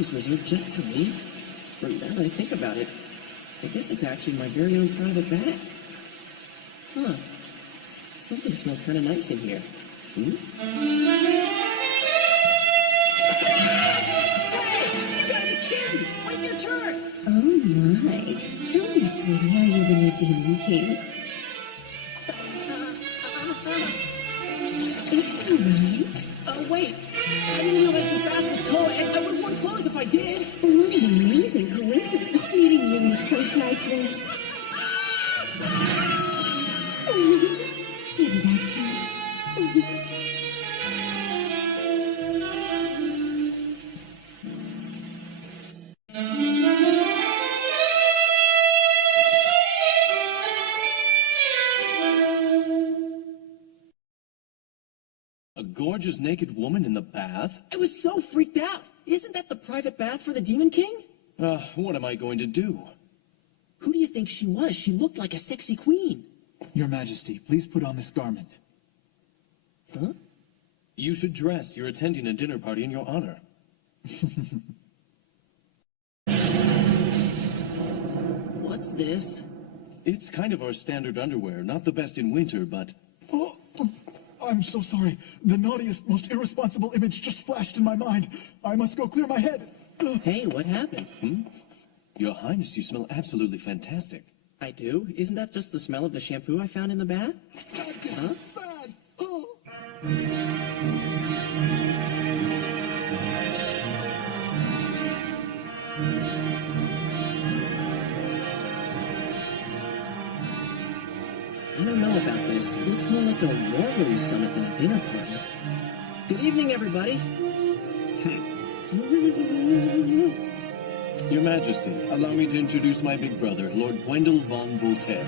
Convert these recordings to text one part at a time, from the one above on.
was reserved just for me? Well, now that I think about it, I guess it's actually my very own private bath. Huh. Something smells kind of nice in here. Hmm? Hey! You gotta be kidding! Wait your turn! Oh my. Tell me, sweetie, are you the new Demon King? It's alright. Wait! I didn't realize this bath was co-ed. I would have worn clothes if I did. What an amazing coincidence meeting you in a place like this. Isn't that cute? A gorgeous naked woman in the bath? I was so freaked out. Isn't that the private bath for the Demon King? What am I going to do? Who do you think she was? She looked like a sexy queen. Your Majesty, please put on this garment. Huh? You should dress. You're attending a dinner party in your honor. What's this? It's kind of our standard underwear. Not the best in winter, but... Oh, I'm so sorry. The naughtiest, most irresponsible image just flashed in my mind. I must go clear my head. Hey, what happened? Your Highness, you smell absolutely fantastic. I do? Isn't that just the smell of the shampoo I found in the bath? Huh? Bad. Oh. I don't know about this. It looks more like a war room summit than a dinner party. Good evening, everybody. Your Majesty, allow me to introduce my big brother, Lord Gwendol von Voltaire.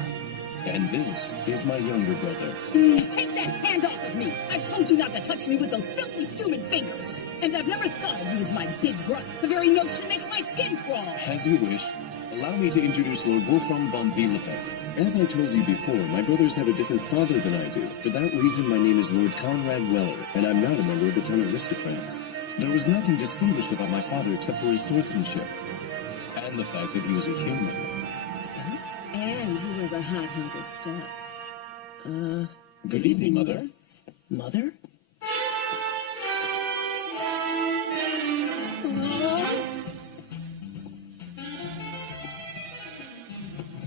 And this is my younger brother. Take that hand off of me! I've told you not to touch me with those filthy human fingers! And I've never thought of you as my big brother. The very notion makes my skin crawl! As you wish. Allow me to introduce Lord Wolfram von Bielefeld. As I told you before, my brothers have a different father than I do. For that reason, my name is Lord Conrad Weller, and I'm not a member of the 10 aristocrats. There was nothing distinguished about my father except for his swordsmanship. And the fact that he was a human. And he was a hot hunk of stuff. Good evening, Mother. Mother?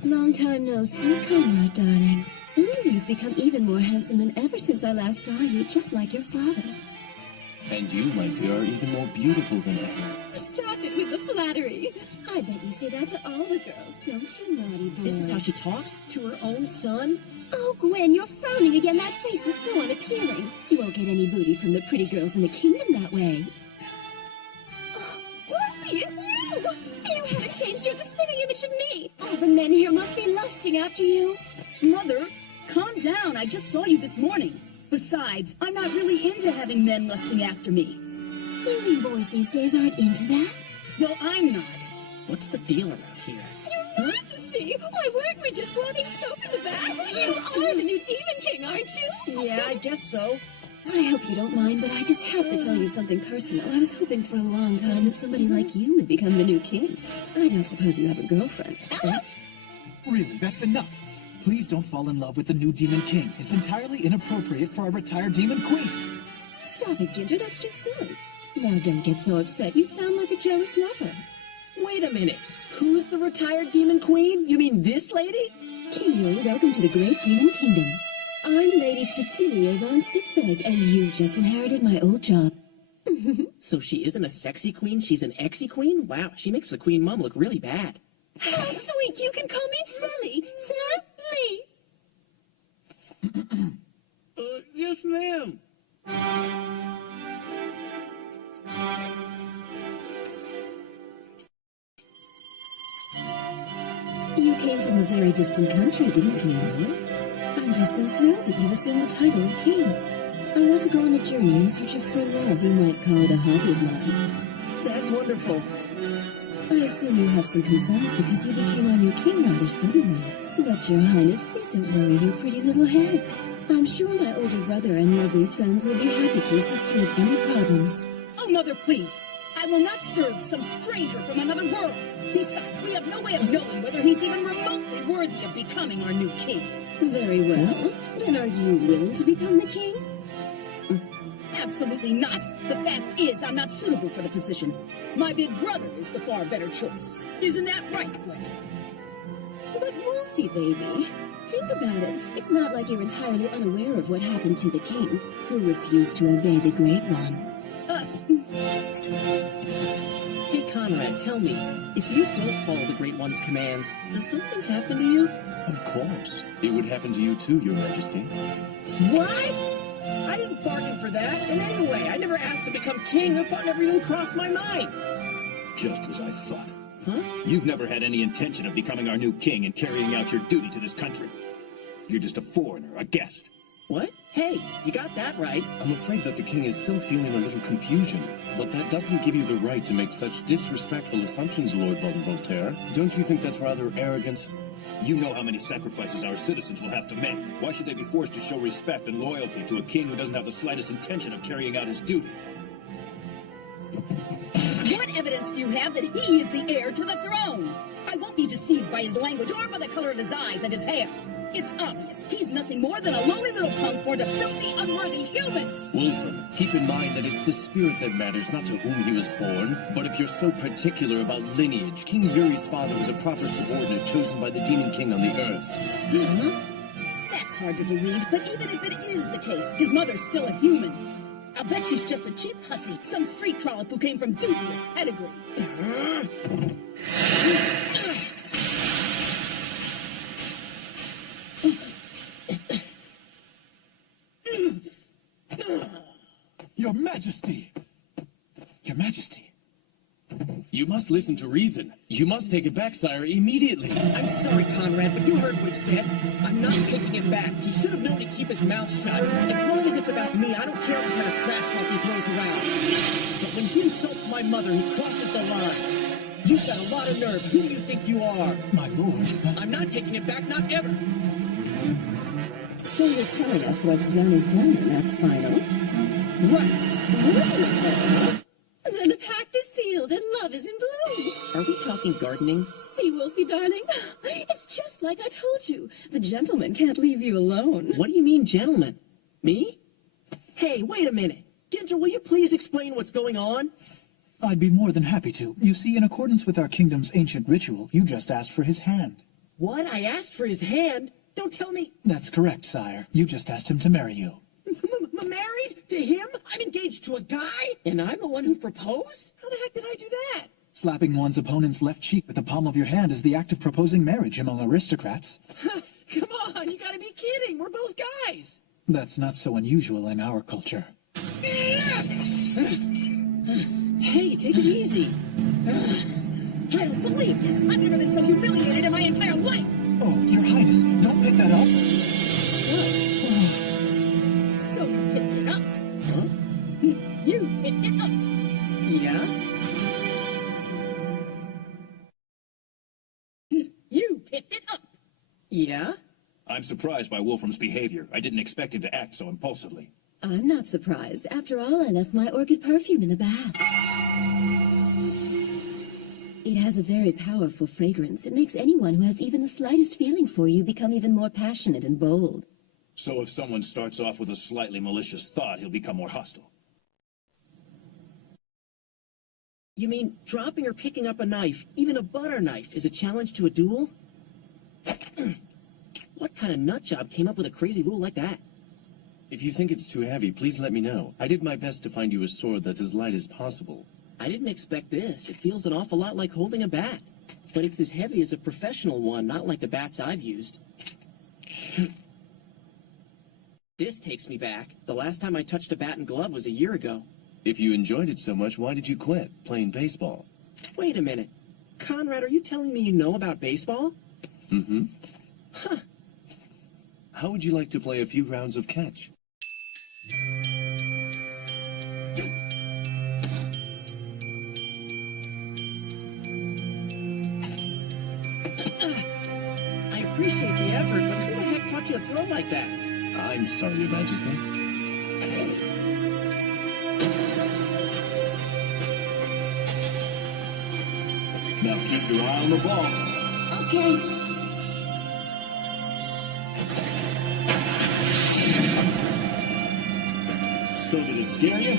Long time no see, Conrad, darling. You've become even more handsome than ever since I last saw you, just like your father. And you, my dear, are even more beautiful than ever. Stop it with the flattery. I bet you say that to all the girls, don't you, naughty boy? This is how she talks? To her own son? Oh, Gwen, you're frowning again. That face is so unappealing. You won't get any booty from the pretty girls in the kingdom that way. Oh, Wolfie, it's you! You haven't changed. You're the spitting image of me. All the men here must be lusting after you. Mother, calm down. I just saw you this morning. Besides, I'm not really into having men lusting after me. You mean boys these days aren't into that? Well, I'm not. What's the deal around here? Your Majesty! Why, weren't we just swapping soap in the bath? You are the new Demon King, aren't you? Yeah, I guess so. I hope you don't mind, but I just have to tell you something personal. I was hoping for a long time that somebody like you would become the new king. I don't suppose you have a girlfriend. Really, that's enough. Please don't fall in love with the new Demon King. It's entirely inappropriate for a retired Demon Queen. Stop it, Ginger. That's just silly. Now don't get so upset. You sound like a jealous lover. Wait a minute. Who's the retired Demon Queen? You mean this lady? King Yuri, welcome to the great Demon Kingdom. I'm Lady Cecilia von Spitzweg, and you've just inherited my old job. So she isn't a sexy queen, she's an exy queen? Wow, she makes the queen mom look really bad. How sweet, you can call me Sally. Sally! Yes, ma'am. You came from a very distant country, didn't you? I'm just so thrilled that you've assumed the title of king. I want to go on a journey in search of free love. You might call it a hobby of mine. That's wonderful. I assume you have some concerns because you became our new king rather suddenly. But, Your Highness, please don't worry your pretty little head. I'm sure my older brother and lovely sons will be happy to assist you with any problems. Oh, Mother, please. I will not serve some stranger from another world. Besides, we have no way of knowing whether he's even remotely worthy of becoming our new king. Very well. Then are you willing to become the king? Absolutely not. The fact is, I'm not suitable for the position. My big brother is the far better choice. Isn't that right, Gwent? But Wolfie, baby, think about it. It's not like you're entirely unaware of what happened to the king, who refused to obey the Great One. Hey, Conrad, tell me, if you don't follow the Great One's commands, does something happen to you? Of course. It would happen to you too, Your Majesty. What? I didn't bargain for that. And anyway, I never asked to become king. The thought never even crossed my mind. Just as I thought. Huh? You've never had any intention of becoming our new king and carrying out your duty to this country. You're just a foreigner, a guest. What? Hey, you got that right. I'm afraid that the king is still feeling a little confusion. But that doesn't give you the right to make such disrespectful assumptions, Lord Voltaire. Don't you think that's rather arrogant? You know how many sacrifices our citizens will have to make. Why should they be forced to show respect and loyalty to a king who doesn't have the slightest intention of carrying out his duty? What evidence do you have that he is the heir to the throne? I won't be deceived by his language or by the color of his eyes and his hair. It's obvious. He's nothing more than a lowly little punk born to filthy, unworthy humans. Wolfram, keep in mind that it's the spirit that matters, not to whom he was born. But if you're so particular about lineage, King Yuri's father was a proper subordinate chosen by the Demon King on the Earth. Huh? That's hard to believe, but even if it is the case, his mother's still a human. I'll bet she's just a cheap hussy, some street trollop who came from dubious pedigree. Your Majesty! Your Majesty. You must listen to reason. You must take it back, sire, immediately. I'm sorry, Conrad, but you heard what he said. I'm not taking it back. He should have known to keep his mouth shut. As long as it's about me, I don't care what kind of trash talk he throws around. But when he insults my mother, he crosses the line. You've got a lot of nerve. Who do you think you are? My lord. I'm not taking it back, not ever. So you're telling us what's done is done, and that's final? Right. Wonderful. Then the pact is sealed and love is in bloom. Are we talking gardening? See, Wolfie, darling? It's just like I told you. The gentleman can't leave you alone. What do you mean, gentlemen? Me? Hey, wait a minute. Ginger, will you please explain what's going on? I'd be more than happy to. You see, in accordance with our kingdom's ancient ritual, you just asked for his hand. What? I asked for his hand? Don't tell me... That's correct, sire. You just asked him to marry you. Married? To him? I'm engaged to a guy? And I'm the one who proposed? How the heck did I do that? Slapping one's opponent's left cheek with the palm of your hand is the act of proposing marriage among aristocrats. Come on, you gotta be kidding. We're both guys. That's not so unusual in our culture. Hey, take it easy. I don't believe this. I've never been so humiliated in my entire life. Oh, your highness, don't pick that up. So you picked it up. Huh? You picked it up. Yeah? You picked it up. Yeah? I'm surprised by Wolfram's behavior. I didn't expect him to act so impulsively. I'm not surprised. After all, I left my orchid perfume in the bath. It has a very powerful fragrance. It makes anyone who has even the slightest feeling for you become even more passionate and bold. So if someone starts off with a slightly malicious thought, he'll become more hostile. You mean dropping or picking up a knife, even a butter knife, is a challenge to a duel? What kind of nutjob came up with a crazy rule like that? If you think it's too heavy, please let me know. I did my best to find you a sword that's as light as possible. I didn't expect this. It feels an awful lot like holding a bat. But it's as heavy as a professional one, not like the bats I've used. This takes me back. The last time I touched a bat and glove was a year ago. If you enjoyed it so much, why did you quit playing baseball? Wait a minute. Conrad, are you telling me you know about baseball? Mm-hmm. Huh. How would you like to play a few rounds of catch? I appreciate the effort, but who the heck taught you to throw like that? I'm sorry, Your Majesty. on the ball. Okay. So did it scare you?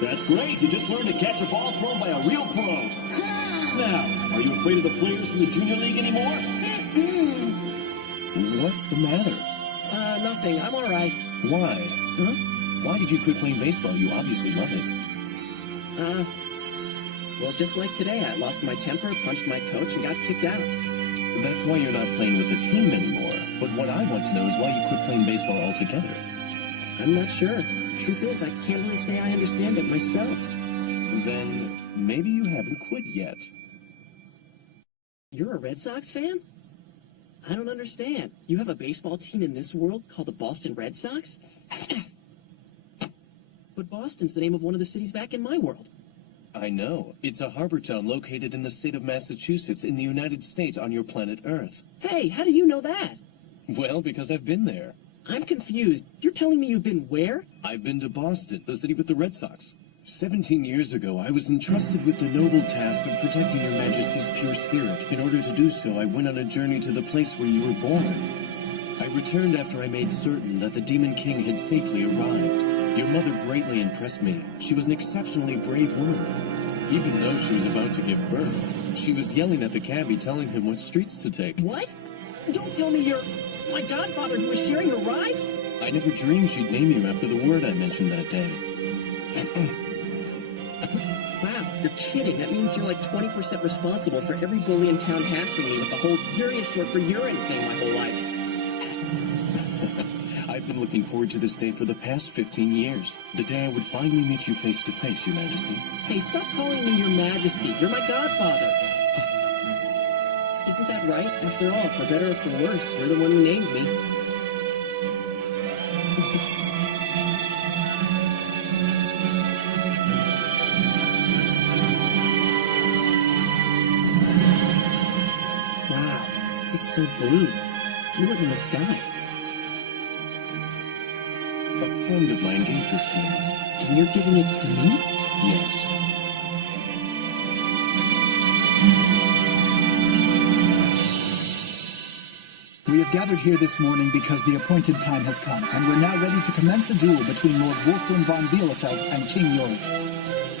That's great. You just learned to catch a ball thrown by a real pro. Now, are you afraid of the players from the junior league anymore? What's the matter? Nothing. I'm all right. Why? Huh? Why did you quit playing baseball? You obviously love it. Well, just like today, I lost my temper, punched my coach, and got kicked out. That's why you're not playing with the team anymore. But what I want to know is why you quit playing baseball altogether. I'm not sure. Truth is, I can't really say I understand it myself. Then maybe you haven't quit yet. You're a Red Sox fan? I don't understand. You have a baseball team in this world called the Boston Red Sox? But Boston's the name of one of the cities back in my world. I know. It's a harbor town located in the state of Massachusetts in the United States on your planet Earth. Hey, how do you know that? Well, because I've been there. I'm confused. You're telling me you've been where? I've been to Boston, the city with the Red Sox. 17 years ago, I was entrusted with the noble task of protecting Your Majesty's pure spirit. In order to do so, I went on a journey to the place where you were born. I returned after I made certain that the Demon King had safely arrived. Your mother greatly impressed me. She was an exceptionally brave woman. Even though she was about to give birth, she was yelling at the cabbie, telling him what streets to take. What? Don't tell me you're my godfather who was sharing her rides? I never dreamed she'd name you after the word I mentioned that day. Wow, you're kidding. That means you're like 20% responsible for every bully in town hassling me with the whole "urine short for urine" thing my whole life. I've been looking forward to this day for the past 15 years. The day I would finally meet you face to face, Your Majesty. Hey, stop calling me Your Majesty. You're my godfather. Isn't that right? After all, for better or for worse, you're the one who named me. Wow, it's so blue. You live in the sky. A friend of mine gave this to me. And you're giving it to me? Yes. We have gathered here this morning because the appointed time has come, and we're now ready to commence a duel between Lord Wolfram von Bielefeld and King York.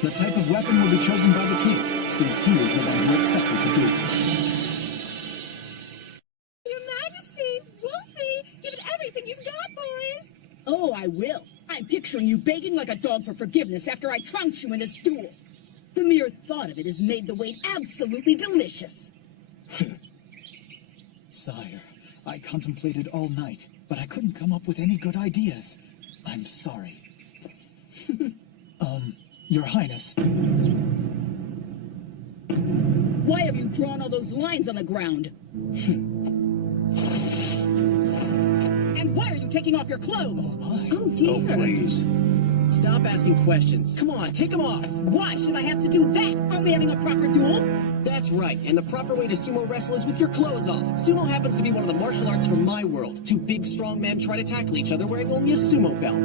The type of weapon will be chosen by the king, since he is the one who accepted the duel. Your Majesty! Wolfie! Give it everything you've got, boys! Oh, I will. I'm picturing you begging like a dog for forgiveness after I trounced you in this duel. The mere thought of it has made the wait absolutely delicious. Sire, I contemplated all night, but I couldn't come up with any good ideas. I'm sorry. Your Highness. Why have you drawn all those lines on the ground? And why are you taking off your clothes? Oh, dear. Oh, please. Stop asking questions. Come on, take them off. Why should I have to do that? Aren't we having a proper duel? That's right, and the proper way to sumo wrestle is with your clothes off. Sumo happens to be one of the martial arts from my world. Two big, strong men try to tackle each other wearing only a sumo belt.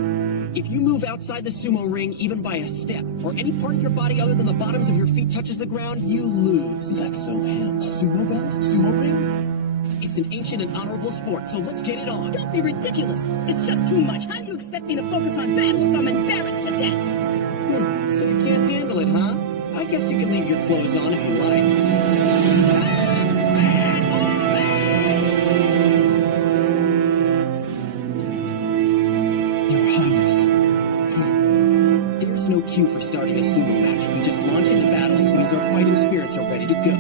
If you move outside the sumo ring, even by a step, or any part of your body other than the bottoms of your feet touches the ground, you lose. That's so him. Sumo belt? Sumo ring? It's an ancient and honorable sport, so let's get it on. Don't be ridiculous. It's just too much. How do you expect me to focus on battle if I'm embarrassed to death? So you can't handle it, huh? I guess you can leave your clothes on if you like. Your Highness. There's no cue for starting a sumo match. We just launch into battle as soon as our fighting spirits are ready to go.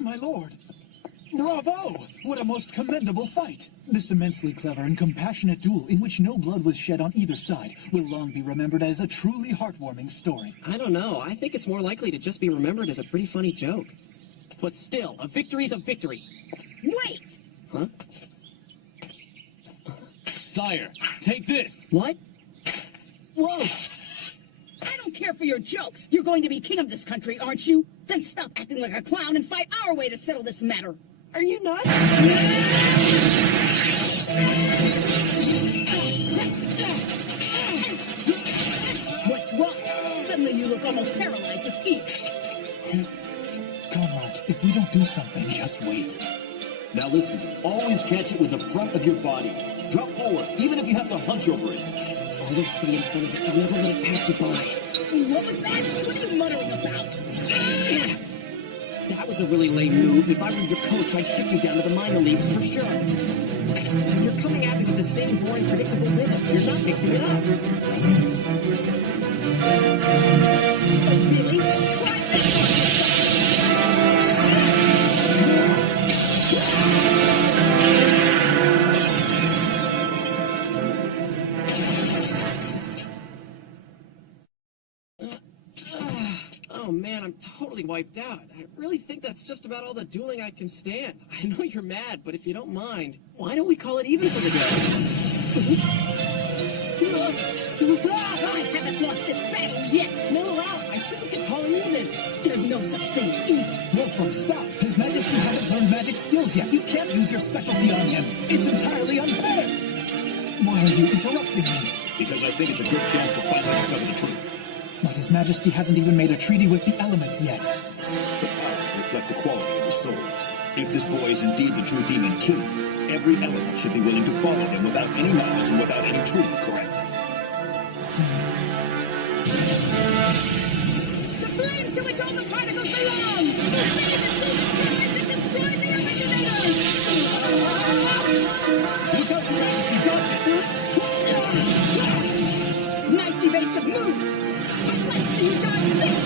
My lord. Bravo! What a most commendable fight! This immensely clever and compassionate duel, in which no blood was shed on either side, will long be remembered as a truly heartwarming story. I don't know. I think it's more likely to just be remembered as a pretty funny joke. But still, a victory's a victory. Wait! Huh? Sire, take this! What? Whoa! I don't care for your jokes. You're going to be king of this country, aren't you? Then stop acting like a clown and fight our way to settle this matter. Are you nuts? What's wrong? Suddenly you look almost paralyzed with fear. Conrad, if we don't do something, just wait. Now listen, always catch it with the front of your body. Drop forward, even if you have to hunch over it. Always stay in front of it. Don't ever let it pass you by. What was that? What are you muttering about? That was a really lame move. If I were your coach, I'd ship you down to the minor leagues for sure. You're coming at me with the same boring, predictable rhythm. You're not mixing it up. Oh, really? Try Oh man, I'm totally wiped out. I really think that's just about all the dueling I can stand. I know you're mad, but if you don't mind, why don't we call it even for the day? I haven't lost this battle yet. No, out. I said we could call it even. There's no such thing as even. Wolfram, stop! His Majesty hasn't learned magic skills yet. You can't use your specialty on him. It's entirely unfair. Why are you interrupting me? Because I think it's a good chance to finally discover the truth. But His Majesty hasn't even made a treaty with the elements yet. The powers reflect the quality of the soul. If this boy is indeed the true demon king, every element should be willing to follow him without any knowledge and without any treaty, correct? The flames to which all the particles belong! The destroy the originators! Look out, Your Majesty, dodge it! Nice evasive move! I'd like to see you dodge this!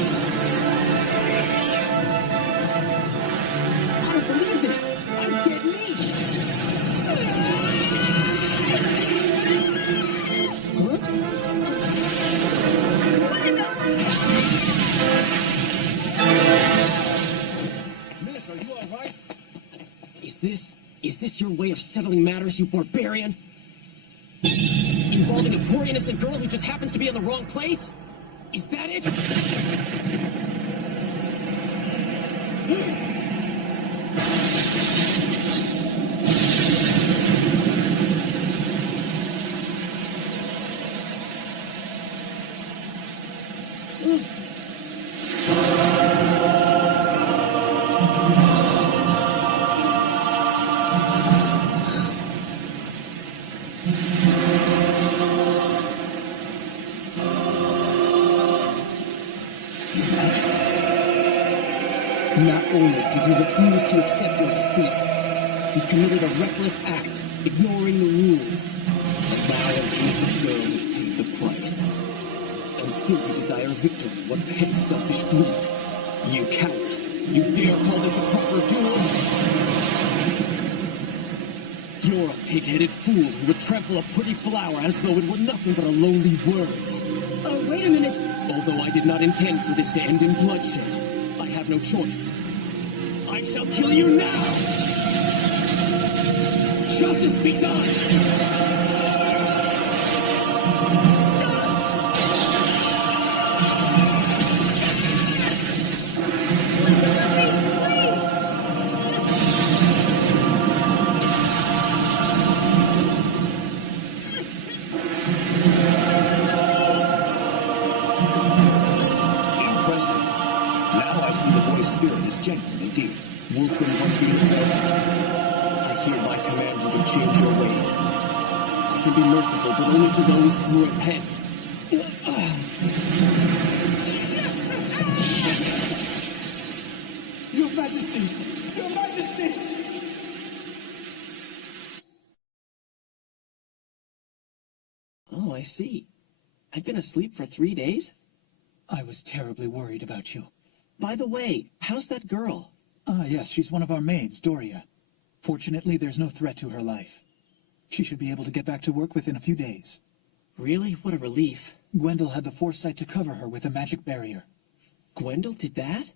I don't believe this. I'm dead meat. Huh? What in the... Miss, are you all right? Is this your way of settling matters, you barbarian? Involving a poor innocent girl who just happens to be in the wrong place? Is that it? Not only did you refuse to accept your defeat, you committed a reckless act, ignoring the rules. And now an innocent girl has paid the price. And still you desire victory, what petty selfish greed. You coward! You dare call this a proper duel? You're a pig-headed fool who would trample a pretty flower as though it were nothing but a lowly worm. Oh, wait a minute. Although I did not intend for this to end in bloodshed, I have no choice. I shall kill you now! Justice be done! Impressive. Now I see the boy's spirit is genuine indeed. Wolfram von Bielefeld, I hereby command you to change your ways. I can be merciful, but only to those who repent. Your Majesty! Your Majesty! Oh, I see. I've been asleep for 3 days? I was terribly worried about you. By the way, how's that girl? Ah, yes, she's one of our maids, Doria. Fortunately, there's no threat to her life. She should be able to get back to work within a few days. Really? What a relief. Gwendol had the foresight to cover her with a magic barrier. Gwendol did that?